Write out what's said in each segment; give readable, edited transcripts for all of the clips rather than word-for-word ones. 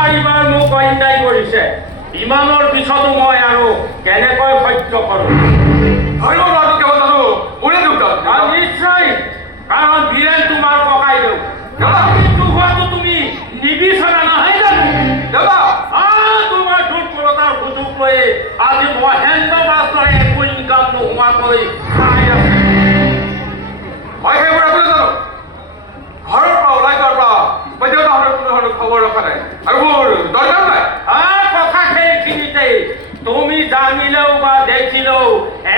চাৰিবাৰ মোক অন্যায় কৰিছে ইমানৰ পিছতো মই আৰু কেনেকৈ সহ্য কৰোঁ ধৰিব নোৱাৰো কেৱল জানো মোৰে দেউতা নিশ্চয় কাৰণ বীৰেন তোমাৰ ককাইদেউ মৃত্যু হোৱাটো তুমি নিবিচাৰা নহয় জানো দেউতা তোমাৰ দুৰ্বলতাৰ সুযোগ লৈ আজি মহেন্দ্ৰ মাষ্টৰে একো ইনকাম নোহোৱাকৈ খাই আছে মই সেইবোৰ একো নাজানো ঘৰৰ পৰা ওলাই যোৱাৰ পৰা মই দেউতাহঁতৰ কোনো ধৰণৰ খবৰ ৰখা নাই আৰু মোৰ দৰকাৰ নাই কথা সেইখিনিতেই তুমি জানিলেও বা দেখিলেও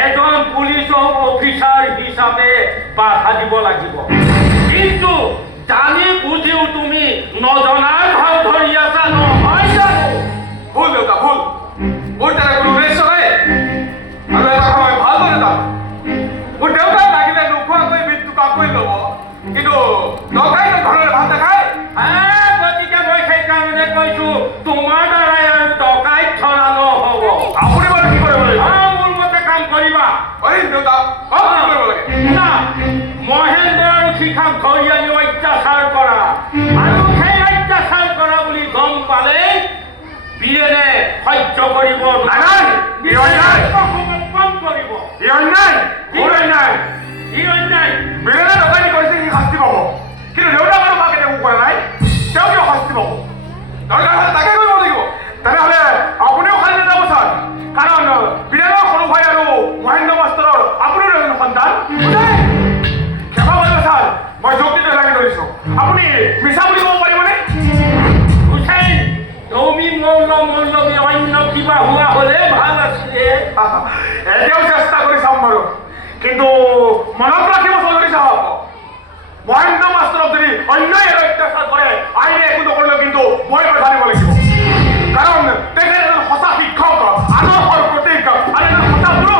এজন পুলিচ অফিচাৰ হিচাপে বাধা দিব লাগিব কিন্তু জানি বুজিও তুমি নজনাৰ ভাও ধৰি আছা নহয় জানো ভুল দেউতা ভুল মোৰ তেনে কোনো উদ্দেশ্য নাই আৰু এটা সময় ভালদৰে যাম মোৰ দেউতাই লাগিলে নোখোৱাকৈ মৃত্যু কাকৈ ল'ব কিন্তু ডকাইত ঘৰলৈ ভাত নাখায় গতিকে মই সেইকাৰণে কৈছো তোমাৰ দ্বাৰাই আৰু ডকাইত ধৰা নহ'ব আপুনি বাৰু কি কৰিব লাগিব মোৰ মতে কাম কৰিবা দেউতা কি কৰিব লাগে মহেন্দ্ৰ আৰু শিখাক ধৰি আনি অত্যাচাৰ কৰা আৰু সেই অত্যাচাৰ কৰা বুলি গম পালে বীৰেনে সহ্য কৰিব সমৰ্পণ কৰিব বীৰেনে ডকাইতি কৰিছে সি শাস্তি পাব কিন্তু দেউতাক আৰু মাকে একো কৰা নাই তেওঁ কিয় শাস্তি পাব দৰকাৰ হ'লে তাকে কৰিব লাগিব তেনেহ'লে আপুনিও খালি নাযাব ছাৰ কাৰণ বীৰেনৰ সৰু ভাই আৰু মহেন্দ্ৰ মাষ্টৰৰ আপুনিও এজন সন্তান ক্ষমা কৰিব ছাৰ মই যুক্তিটো লাগি ধৰিছোঁ আপুনি মিছা বুলি ক'ব পাৰিবনে তুমি মৌলবী অন্য কিবা হোৱা হ'লে ভাল আছিলে এতিয়াও চেষ্টা কৰি চাম বাৰু কিন্তু মনত ৰাখিব চৌধুৰী চাহাব মহেন্দ্ৰ মাষ্টৰক যদি অন্যায় আৰু অত্যাচাৰ কৰে আইনে একো নকৰিলেও কিন্তু মই জানিব লাগিব কাৰণ তেখেত এজন সঁচা শিক্ষক আদৰ্শৰ প্ৰতীক আৰু এজন সঁচা গুৰু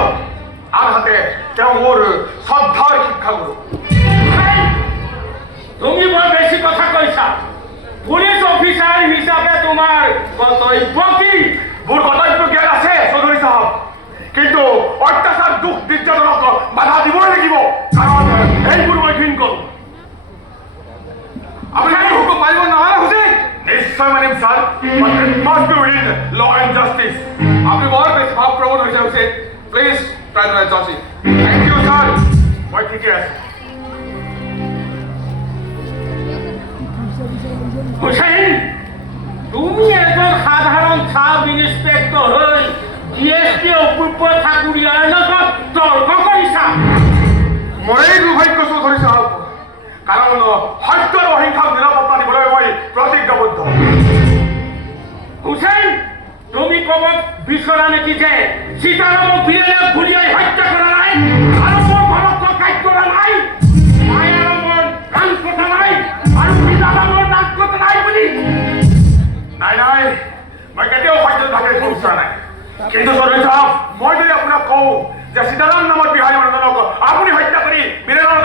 আনহাতে তেওঁ মোৰ শ্ৰদ্ধাৰ শিক্ষাগুৰু তুমি বৰ বেছি কথা কৈছা পুলিচ অফিচাৰ হিচাপে তোমাৰ কৰ্তব্য কি মোৰ কৰ্তব্য জ্ঞান আছে চৌধুৰী চাহাব কিন্তু অত্যাচাৰ দুখ নিৰ্যাতনক বাধা দিবই লাগিব কাৰণ এইবোৰ মই ঘৃণ কৰোঁ আপুনি হুকুম মাৰিব নহয় হুছেইন নিশ্চয় মানিম sir must be with law and justice আপুনি বৰ বেছি ভাৱপ্ৰৱণ হৈছে Hussain please try to justice thank you sir মই ঠিকে আছোঁ হুছেইন তুমি এজন সাধাৰণ চাব ইন্সপেক্টৰ হৈ DSP অপূৰ্ব ঠাকুৰীয়াৰ লগত তৰ্ক কৰিছা মৰেই দুৰ্ভাগ্য চৌধুৰী চাহাব কাৰণ সত্য আৰু অহিংসাক নিৰাপত্তা দিবলৈ মই প্ৰতিজ্ঞাবদ্ধ হুছেইন তুমি ক'ব বিচৰা নেকি যে সীতাৰামক বীৰেনে ঘূৰিয়াই হত্যা কৰা নাই আৰু মোৰ ঘৰত ডকাইত কৰা নাই মায়াৰামৰ কাণ কটা নাই আৰু সীতাৰামৰ নাক কটা নাই বুলি নাই নাই মই কেতিয়াও সত্যভাৱে বিচৰা নাই কিন্তু চৌধুৰী চাহাব মই যদি আপোনাক কওঁ যে সীতাৰাম নামৰ বিহাৰী মানুহজনক আপুনি হত্যা কৰি বীৰেনৰ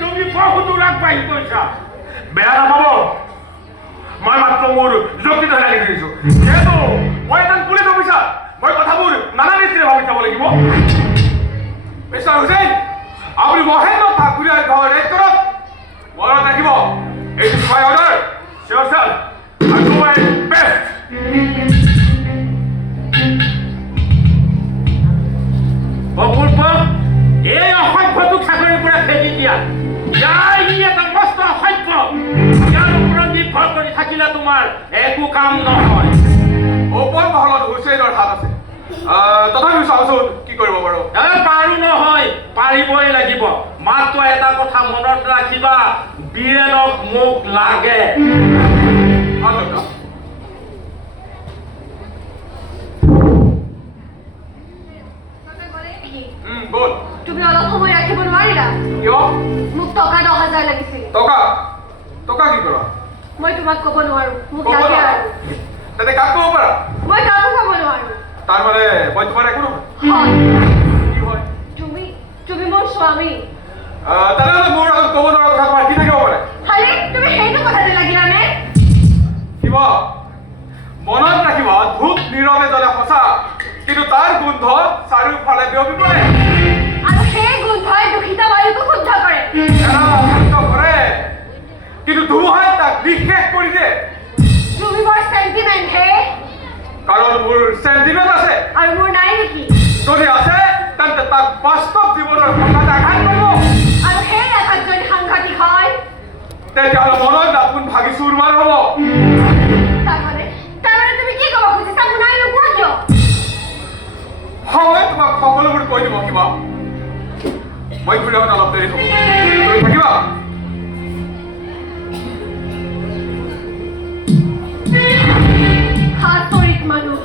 তুমি বহুতো আগবাঢ়ি গৈছা বেয়া নাপাব মই মাত্ৰ মোৰ যুক্তিটো লাগি ধৰিছোঁ যিহেতু মই এজন পুলিচ অফিচাৰ মই কথাবোৰ নানা দৃষ্টিৰে ভাবি চাব লাগিব মিষ্টাৰ হুছেইন আপুনি মহেন্দ্ৰ ঠাকুৰীয়াৰ ঘৰ ৰেড কৰক মনত ৰাখিব এইটো my order cheer sir I do my best Apurba এই অসভ্যটোক চাকৰিৰ পৰা খেদি দিয়া ই এটা মস্ত অসভ্য ইয়াৰ ওপৰত নিৰ্ভৰ কৰি থাকিলে তোমাৰ একো কাম নহয় ওপৰ মহলত হুছেইনৰ হাত আছে তথাপিও চাওঁচোন কি কৰিব পাৰো পাৰো নহয় পাৰিবই লাগিব মাত্ৰ এটা কথা মনত ৰাখিবা বীৰেনক মোক লাগে বল তুমি অলপ সময় ৰাখিব নোৱাৰিলা কিয় মোক টকা 10,000 লাগিছিল টকা টকা কি কৰা মই তোমাক ক'ব নোৱাৰো মোক লাগে আৰু তেনে কাক ক'ব পাৰা মই কাকো ক'ব নোৱাৰো তাৰ মানে মই তোমাৰ একো নহয় কি হয় তুমি মোৰ স্বামী তেনেহ'লে মোৰ আগত ক'ব নোৱাৰা কথা তোমাৰ কি থাকিব পাৰে আৰে তুমি সেইটো কথাতে লাগিলানে কিবা মনত ৰাখিবা ধূপ নীৰৱে জ্বলে সঁচা কিন্তু তাৰ গোন্ধ চাৰিওফালে বিয়পি পৰে আৰু সেই গোন্ধই দূষিত বায়ুকো শুদ্ধ কৰে শুদ্ধ কৰে কিন্তু ধুমুহাই তাক নিঃশেষ কৰি দিয়ে কাৰণ মোৰ চেণ্টিমেণ্ট আছে। আৰু মোৰ নাই নেকি? যদি আছে তেন্তে তাক বাস্তৱ জীৱনৰ কথাত আঘাত কৰিব। আৰু সেই আঘাত যদি সাংঘাতিক হয় তেতিয়াহ'লে মনত আপোন ভাগি চুৰমাৰ হ'ব। তাৰমানে তুমি কি ক'ব খুজিছা? শুনাই নোপোৱা কিয়? হয়, তোমাক সকলোবোৰ কৈ দিব কিবা। মই ঘূৰি আহোঁতে অলপ দেৰি হ'ব, তুমি থাকিবা। আচৰিত মানুহ।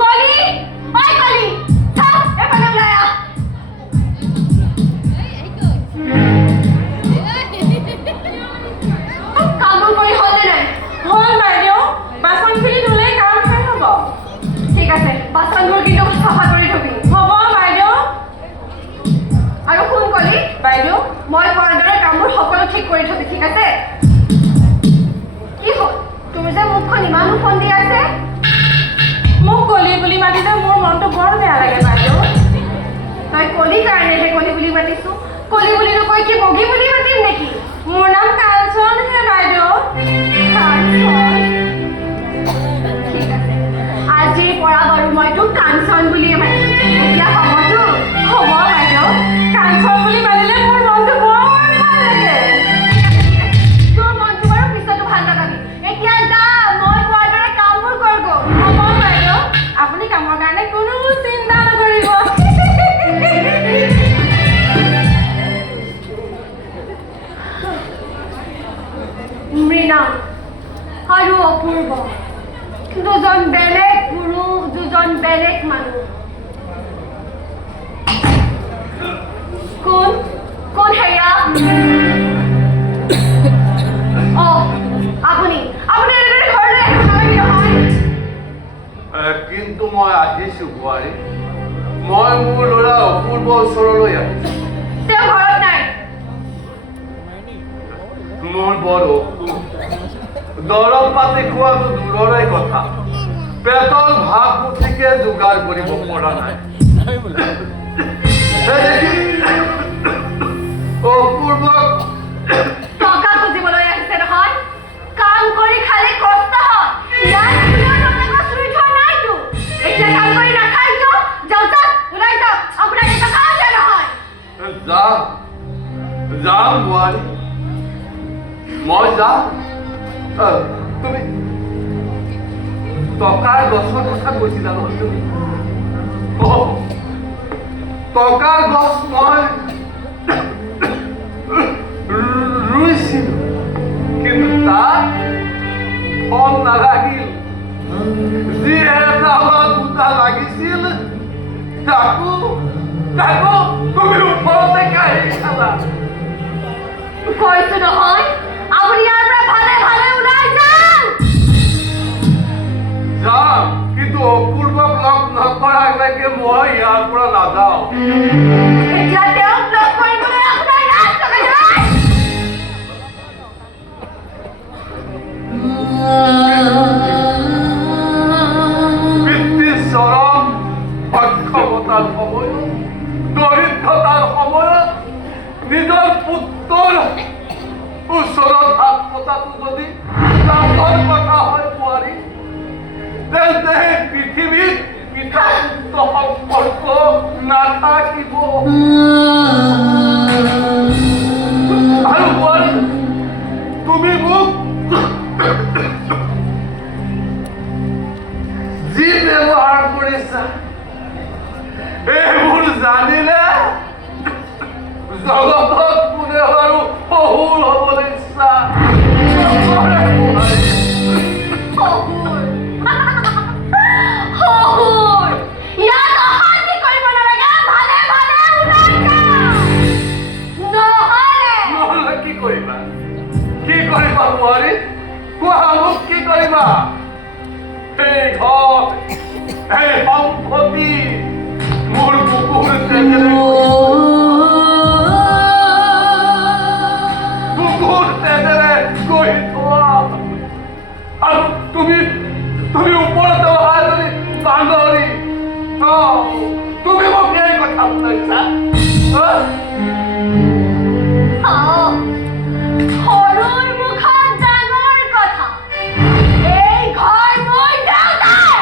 কলি, ঐ কলি, চাও এফালে ওলাই আহ। কামবোৰ কৰি হ'লনে নাই? হ'ল বাইদেউ, বাচনখিনি ধুলেই কাম শেষ হ'ব। ঠিক আছে, বাচনবোৰ কিন্তু চাফা কৰি থবি। হ'ব বাইদেউ। আৰু শুন কলি, বাইদেউ, মই কোৱাৰ দৰে কামবোৰ সকলো ঠিক কৰি থবি, ঠিক আছে? কি হ'ল? তোৰ যে মুখখন ইমান উফন্দি আছে। মোক কলি বুলি মাতিলে মোৰ মনটো বৰ বেয়া লাগে বাইদেউ। তই কলি কাৰণেহে কলি বুলি মাতিছো। কলি বুলি নকৈ কি বগী বুলি মাতিম নেকি? মোৰ নাম কাঞ্চনহে বাইদেউ। কাঞ্চন? ঠিক আছে, আজিৰ পৰা বাৰু মই তোক কাঞ্চন বুলিয়ে মাতিম। এতিয়া হ'বতো? হ'ব বাইদেউ, কাঞ্চন বুলি মাতিলে মোৰ মনটো বৰ ভাল লাগে। তোৰ মনটো বাৰু পিছতো ভাল লগাবি। এতিয়া যা, মই কোৱাৰ দৰে কামবোৰ কৰ গৈ। হ'ব বাইদেউ, আপুনি কামৰ কাৰণে কোনো চিন্তা নকৰিব। মৃণাল আৰু অপূৰ্ব, দুজন বেলেগ গুৰু, দুজন বেলেগ মানুহ। কোন কোন হেয়া? আপুনি এনেদৰে ঘৰলৈ আহিব নালাগে নহয়। কিন্তু মই আহিছোঁ বোৱাৰী। মই মোৰ ল'ৰা অপূৰ্ব ওচৰলৈ আহিছোঁ। তেওঁ ঘৰত নাই। মোৰ বৰ অসুখ। দৰৱ পাতি খোৱাটো দূৰৰে কথা, পেটৰ ভাত মুঠিকে যোগাৰ কৰিব পৰা নাই। অপূৰ্বক টকা খুজিবলৈ আহিছে নহয়। কাম কৰি খালে কষ্ট হয়। ইয়াত কোনেও টকা চুৰি থোৱা নাইতো। এতিয়া কাম কৰি নাখাই কিয়? যাওক যাওক, ওলাই যাওক। আপোনাক এই টকা আছে নহয়। যাম বোৱাৰী, মই যাম। তুমি টকাৰ গছৰ কথা কৈছিলা নহয় তুমি? টকাৰ গছ মই ৰুইছিলো, কিন্তু তাত ফল নালাগিল। যি এটা বা দুটা লাগিছিল তাকো তুমি ওপৰতে কাঢ়ি খালা। কৈছো নহয়, আপুনি ইয়াৰ পৰা ভালে ভালে ওলাই যাওক। যাম, কিন্তু অপূৰ্বক লগ নকৰালৈকে মই ইয়াৰ পৰা নাযাওঁ। এতিয়া তেওঁক লগ কৰিবলৈ আপোনাৰ লাজ লগা নাই? পিতৃৰ চৰম অক্ষমতাৰ সময়ত, দৰিদ্ৰতাৰ সময়ত নিজৰ পুত্ৰৰ ওচৰত হাত পতাটো যদি লাভৰ কথা হয় বোৱাৰী, তেন্তে এই পৃথিৱীত পিতা পুত্ৰ সম্পৰ্ক নাথাকিব। আৰু বোৱাৰী, তুমি মোক যি ব্যৱহাৰ কৰিছা এইবোৰ জানিলে জগতত কোনে বাৰু শহুৰ হ'বলৈ ইচ্ছা নকৰে বোৱাৰী। শহুৰ, ইয়াত অশান্তি কৰিব নালাগে। ভালে ভালে ওলাই যাওক। নহ'লে কি কৰিবা? কি কৰিবা বোৱাৰী? কোৱা মোক, কি কৰিবা? এই ঘৰ, এই সম্পত্তি মোৰ বুকুৰ তেজেৰে গঢ়ি থোৱা, আৰু তুমি ওপৰতে অহা যদি বান্দৰী, তুমি মোক এই কথা বুজাইছা? সৰুৰ মুখত ডাঙৰ কথা। এই ঘৰ মোৰ দেউতাৰ।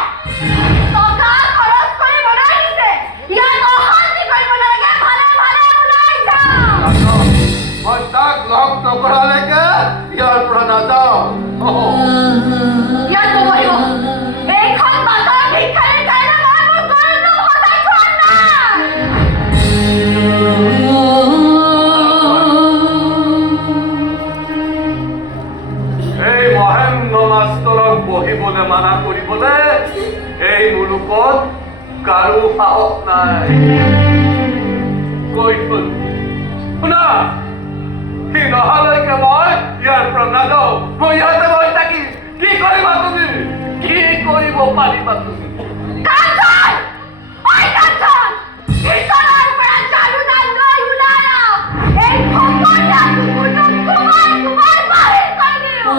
সাহস নকৰালৈকে ইয়াৰ পৰা নাযাওঁ ইয়াত নবহিব এইখন বাটৰ ভিক্ষাৰীৰ কাৰণে মই মোৰ গৰুটো সদায় খোৱা নাই এই মহেন্দ্ৰ মাষ্টৰক বহিবলৈ মানা কৰিবলৈ এই মুলুকত কাৰো সাহস নাই কৈ থৈ শুনা সি নহালৈকে মই ইয়াৰ পৰা নাযাওঁ মই ইয়াতে বহি থাকি কি কৰিবা তুমি কি কৰিব পাৰিবা তুমি কাঞ্চন ঐ কাঞ্চন ভিতৰৰ পৰা ঝাৰুডাল লৈ ওলাই আহ এই ভকতীয়া কুকুৰটোক কোবাই বাহিৰ কৰি দিওঁ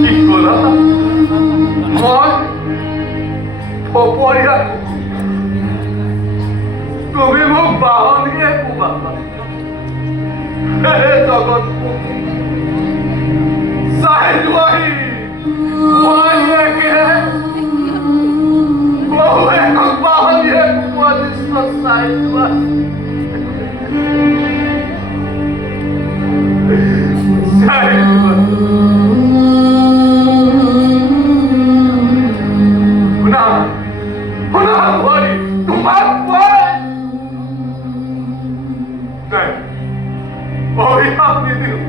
কি ক'লা মই ফপৰীয়া তুমি মোক বাহনীয়ে কোবাবা হে জগত চাই লোৱাহি মই একে বহু একক বাহনীয়ে কোবোৱা দৃশ্য চাই লোৱা চাই লোৱা শুনা শুনা বোৱাৰী তোমাক মই নাই অভিশাপ নিদিওঁ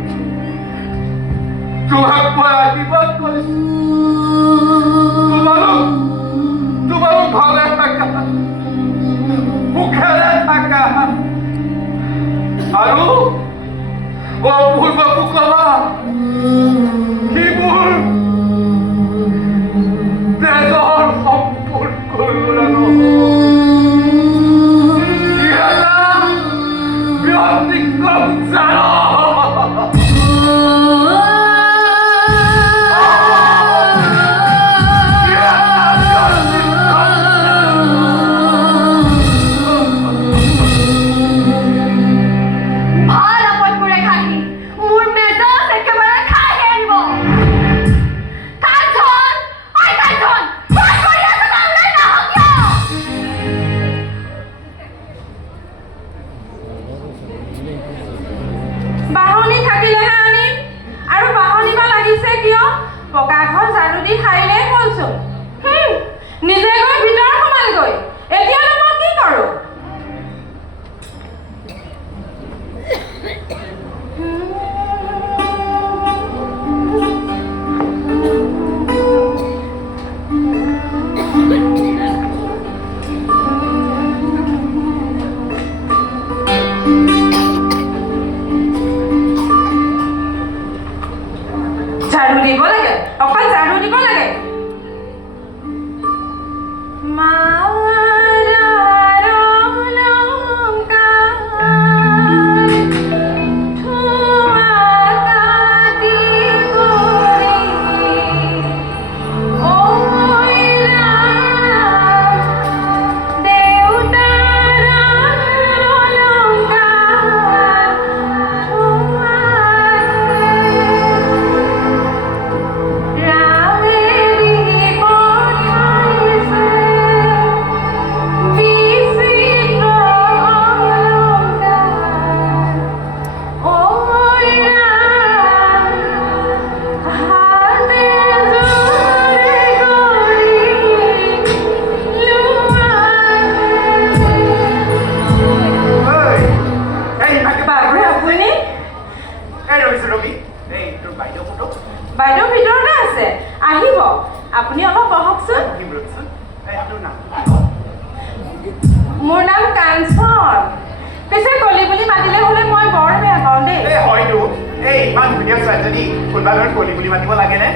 তোমাক মই আশীৰ্বাদ কৰিছো তোমালোক ভালে থাকা সুখেৰে থাকা আৰু অপূৰ্বকো কবা সিবোৰ তেজৰ সম্পৰ্ক ব্যতিক্ৰম জানো ভাল আপনবোৰে খাহি মোৰ মেজাজ একেবাৰে খাই এৰিব কাঞ্চন ঐ কাঞ্চন মই কৰি আছো না ওলাই নাহক কিয় বাহনি থাকিলেহে আনিম আৰু বাহনিব লাগিছে কিয় পকা ঘৰ ঝাৰু দি খাইলেই হ'লচোন নিজে গৈ ভিতৰ সোমালগৈ এতিয়ানো মই কি কৰোঁ ঝাৰু দিব লাগে অকল ঝাৰু দিব লাগে বাইদেউ ভিতৰতে আছে আহিব আপুনি অলপ বহকচোন মোৰ নাম কাঞ্চন পিছে কলি বুলি মাতিলে হ'লে মই বৰ বেয়া পাওঁ দেই হয়তো এই ইমান ধুনীয়া ছোৱালীজনী কোনোবা ঘৰত কলি বুলি মাতিব লাগেনে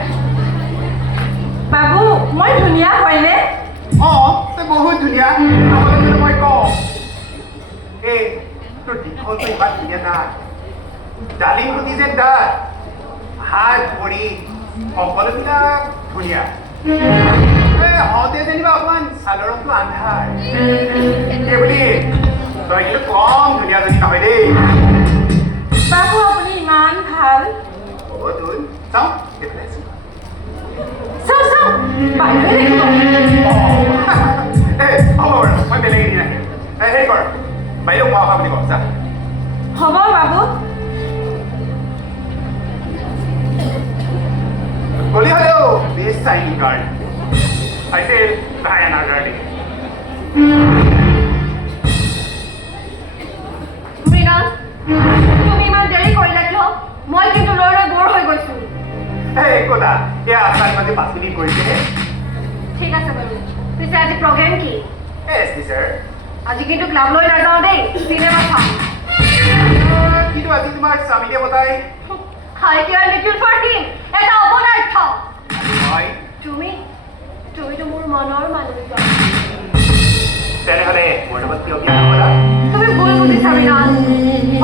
বাবু মই ধুনীয়া হয়নে তই বহুত ধুনীয়া নহ'লে মই কওঁ এই তোৰ দীঘলটো ইমান ধুনীয়া নাই ডালিম ফুটি যেন দাঁত হাত ভৰি সকলোবিলাক ধুনীয়া হওঁতে যেনিবা অকণমান চাদৰ ৰংটো আন্ধাৰ সেইবুলি তই কিন্তু কম ধুনীয়াজনী নহয় দেই বাবু আপুনি ইমান ভাল হ'ব তোৰ চাওঁ এইফালে চাওঁ চাওঁ বাইদেৱে দেখিব এই হ'ব বাৰু মই বেলেগ এদিন আহিম হেৰি কৰ বাইদেউ খোৱা খোৱা বুলি কওঁ চা হ'ব বাবু গলি হ'লেও বেষ্ট চাইনিং গাৰ্ড I said Diana darling Mrinal তুমি ইমান দেৰি কৰিলা কিয় মই কিন্তু ৰৈ ৰৈ বৰ হৈ গৈছো এই কথা এয়া আচাৰ মাজে 5 মিনিট কৰিছেহে ঠিক আছে বাৰু পিছে আজি প্ৰগ্ৰেম কি Yes, sir. আজি কিন্তু ক্লাবলৈ নাযাওঁ দেই চিনেমা চাম কিন্তু আজি তোমাৰ স্বামীয়ে বতাই হাই ডিয়াৰ লিটল ফাৰ্টিন এটা অপদাৰ্থ হয় তুমিতো মোৰ মনৰ মানুহ তেনেহ'লে মোৰ লগত কিয় বিয়া নকৰা তুমি ভুল বুজিছা মৃণাল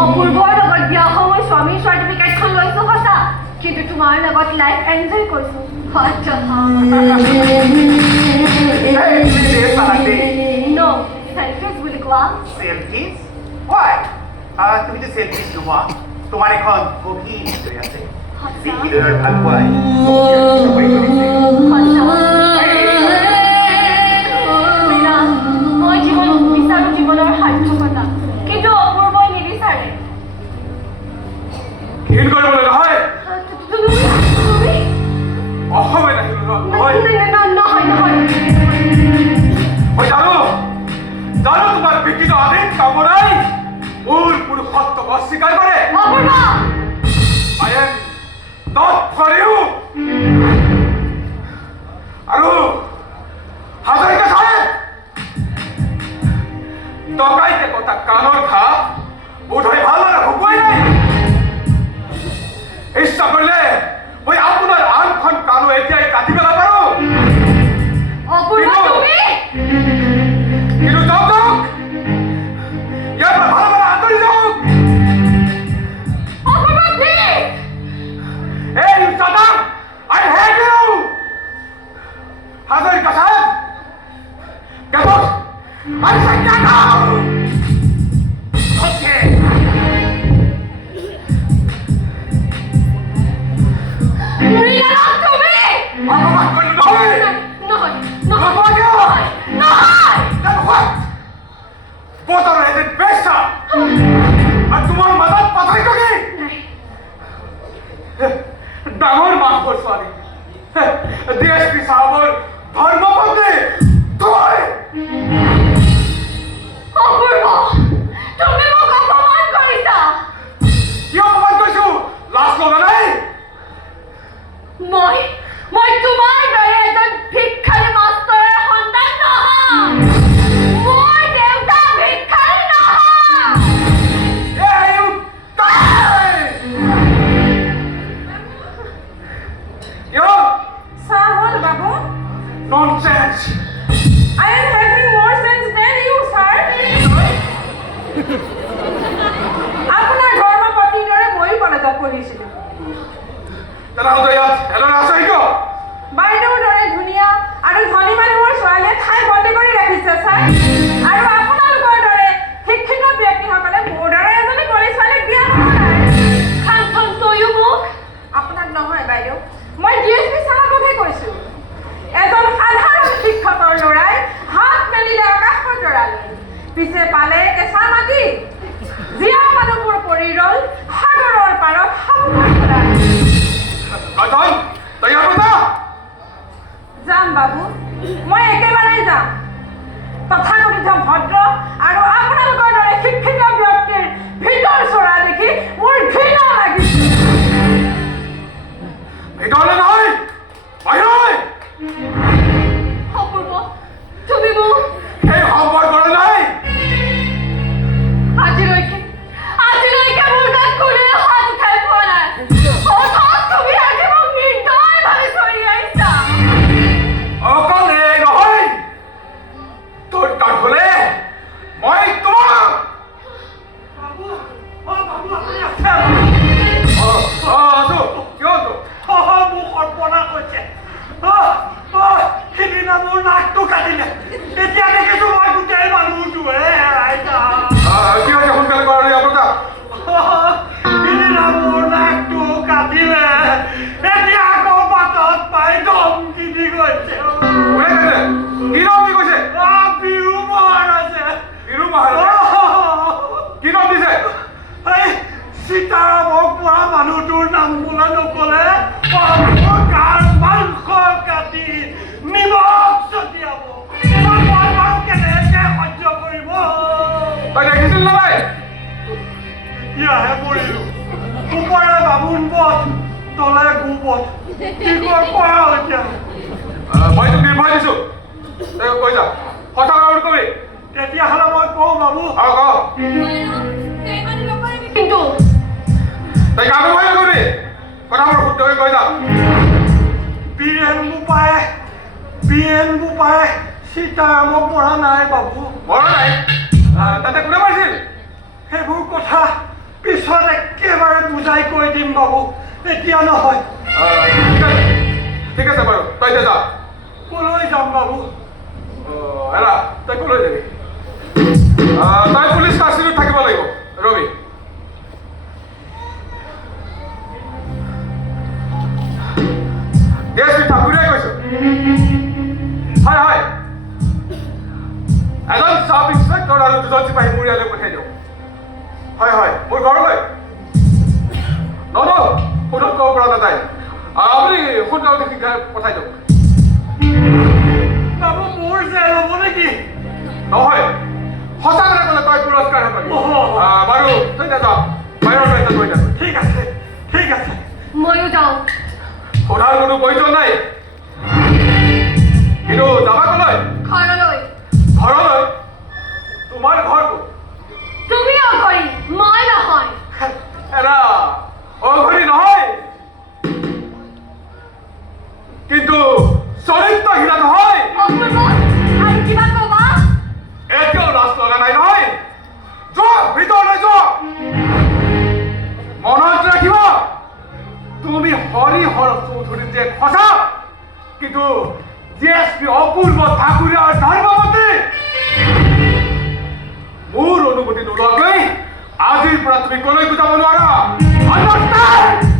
অপূৰ্বৰ লগত বিয়া হৈ মই স্বামীৰ চাৰ্টিফিকেটখন লৈছো সঁচা কিন্তু তোমাৰ লগত লাইফ এনজয় কৰিছো নো চেলফিছ বুলি কোৱা চেলফিছ হয় তুমিতো চেলফিছ নোহোৱা তোমাৰ এখন গভীৰ হৃদয় আছে যি হৃদয়ৰ ভাল পোৱাই মই জীৱন বিচাৰো জীৱনৰ সাৰ্থকতা কিন্তু অপূৰ্বই নিবিচাৰে ঘিণ কৰিবলৈ নহয় তুমি অসমে নাহিল নহয় নহয় মই জানো তোমাৰ বিকৃত আদিম কামনাই মোৰ পুৰুষত্বক অস্বীকাৰ কৰে অপূৰ্ব I am not for you আৰু হাজাৰিকা চাহেব টকাইতে কথা কাণৰ ঘা বোধহয় ভালদৰে শুকুৱাই নাই ইচ্ছা কৰিলে মই আপোনাৰ আনখন কাণো এতিয়াই কাটি পেলাব পাৰোঁ অপূৰ্ব তুমি কিন্তু যাওক ইয়াৰ পৰা ভালদৰে আঁতৰি যাওক অপূৰ্ব please Hey, you shut up! I hate you! Hazarika Sahib! Get out! I said get out! Okay! Mrinal তুমি অপমান কৰিলো নহয়! নহয় নকবা কিয়? নহয় Then what? Both are headed বেশ্যা! আৰু তোমাৰ মাজত পাৰ্থক্য কি? ডাঙৰ মানুহৰ ছোৱালী DSP চাহাবৰ ধৰ্মপত্নী তই অপূৰ্ব তুমি মোক অপমান কৰিছা কি অপমান কৰিছো লাজ লগা নাই মই তোমাৰ দৰে এজন ভিক্ষাৰী মাষ্টৰৰ সন্তান নহয় মোৰ দেউতা ভিক্ষাৰী নহয় Hey, you die! You চাহ হ'ল বাবু nonsense! I am having more sense than you, sir. আপোনাৰ ধৰ্মপত্নীৰ দৰে ময়ো কলেজত পঢ়িছিলোঁ তেনেহ'লে ইয়াত এজন আছে কিয় বাইদেউৰ দৰে ধুনীয়া আৰু ধনী মানুহৰ ছোৱালীয়ে ঠাই বন্দী কৰি ৰাখিছে ছাৰ আৰু আপোনালোকৰ দৰে শিক্ষিত ব্যক্তিসকলে মোৰ দৰে এজনী কলি ছোৱালীক বিয়া হ'ব নাই খানখন তয়ো মোক আপোনাক নহয় বাইদেউ মই DSP চাহাবকহে কৈছোঁ এজন সাধাৰণ শিক্ষকৰ ল'ৰাই হাত মেলিলে আকাশৰ তৰালৈ পিছে পালে কেঁচা মাটি জীয়া মানুহবোৰ পৰি ৰ'ল সাগৰৰ পাৰত সাগৰৰ তৰাত গজন তই ইয়াৰ পৰা যাম বাবু মই একেবাৰেই যাম তথাকথিত ভদ্ৰ আৰু আপোনালোকৰ দৰে শিক্ষিত ব্যক্তিৰ ভিতৰ চৰা দেখি মোৰ ঘৃণা লাগিছে ভিতৰলৈ নহয় বাহিৰলৈ অপূৰ্ব তুমি মোক সেই সম্পৰ্কৰ নাই আজিলৈকে মোৰ তাত কোনেও হাত উঠাই পোৱা নাই অথচ তুমি আজি মোক নিৰ্দয়ভাৱে চৰি আহিছা অকল এই নহয় তোৰ তাত হ'লে তই দেখিছিল নে নাই? এতিয়াহে পৰিলো ওপৰে বামুণ পথ তলে গোপথ কি কৰা এতিয়া মই তোক নিৰ্ভয় দিছো, তই কৈ যা, সঁচা কথা কবি। তেতিয়াহ'লে মই কওঁ বাবু আৰু ক, কিন্তু তই কাকো ভয় নকৰিবি, কথাবোৰ শুদ্ধকৈ কৈ যা। বীৰেন গোপাই সীতাৰামক মৰা নাই বাবু। মৰা নাই? তাতে কোনে মাৰিছিল? সেইবোৰ কথা পিছত একেবাৰে বুজাই কৈ দিম বাবু, এতিয়া নহয়। ঠিক আছে বাৰু, তই এতিয়া যা। কলৈ যাম বাবু? এৰা, তই কলৈ যাবি? তই পুলিচ কাষ্টডিত থাকিব লাগিব ৰবি। DSP ঠাকুৰীয়াই কৈছে। হয়, এজন চাব ইন্সপেক্টৰ আৰু দুজন চিপাহী মোৰ ইয়ালৈ পঠিয়াই দিয়ক। হয়, মোৰ ঘৰলৈ সোধত ক'ব পৰা নাযায়, আপুনি সোনকালে শীঘ্ৰে পঠাই দিয়ক। বাবু মোৰ জেল হ'ব নেকি? নহয়, সঁচা কথা ক'লে তই পুৰস্কাৰ পাবি। বাৰু তই এতিয়া যা, বাহিৰৰ পৰা এতিয়া গৈ যা। ঠিক আছে ময়ো যাওঁ। সোধাৰ কোনো প্ৰয়োজন নাই, কিন্তু যাবা ক'লৈ? ঘৰলৈ। ঘৰলৈ? তোমাৰ ঘৰ ক'ত? তুমি অঘৰী, মই নহয়। এৰা, অঘৰী নহয়, কিন্তু চৰিত্ৰহীনা নহয়। অপূৰ্ব, আৰু কিবা ক'বা? এতিয়াও লাজ লগা নাই নহয়? যোৱা ভিতৰলৈ যোৱা। মনত ৰাখিব, তুমি হৰিহৰ চৌধুৰীৰ যে সঁচা, কিন্তু DSP অপূৰ্ব ঠাকুৰীয়াৰ ধৰ্মপত্নী। মোৰ অনুমতি নোলোৱাকৈ আজিৰ পৰা তুমি কলৈকো যাব নোৱাৰা। Understand?